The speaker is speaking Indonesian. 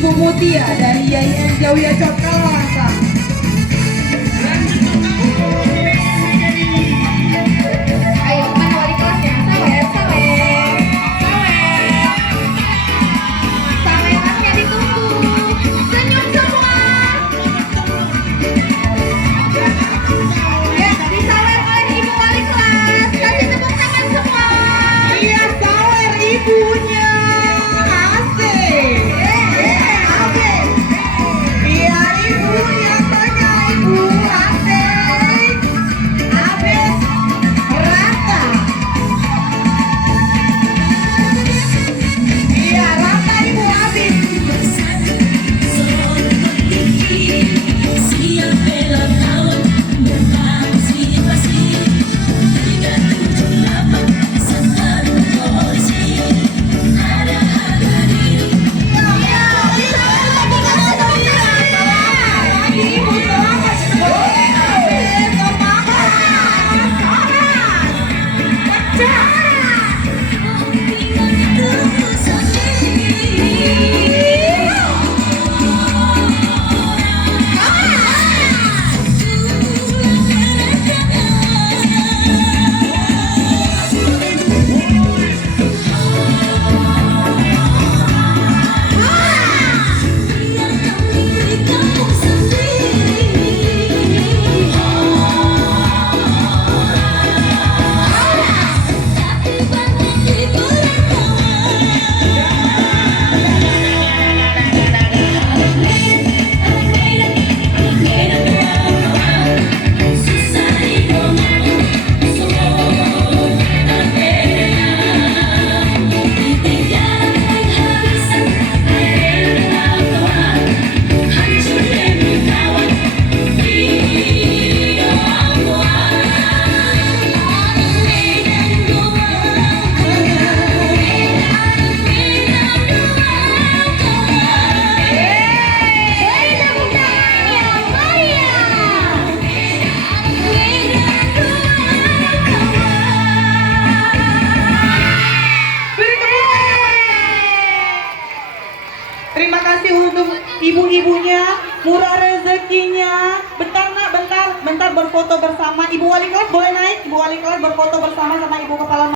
Ibu Mutia dari Yayan Jawiya Cokawasa. Ayo, mana wali kelasnya? Sawer, sawer, sawer. Sawerannya ditunggu. Senyum semua. Ya, disawer oleh Ibu Wali kelas. Kasih tepuk tangan semua. Iya, sawer ibunya. Asik. Asik. Iya, ibunya tanya Ibu Asik. Habis Raka. Iya, Raka Ibu habis. Terima kasih untuk ibu-ibunya, murah rezekinya. Bentar nak, bentar berfoto bersama. Ibu wali kelas boleh naik? Ibu wali kelas berfoto bersama sama ibu kepala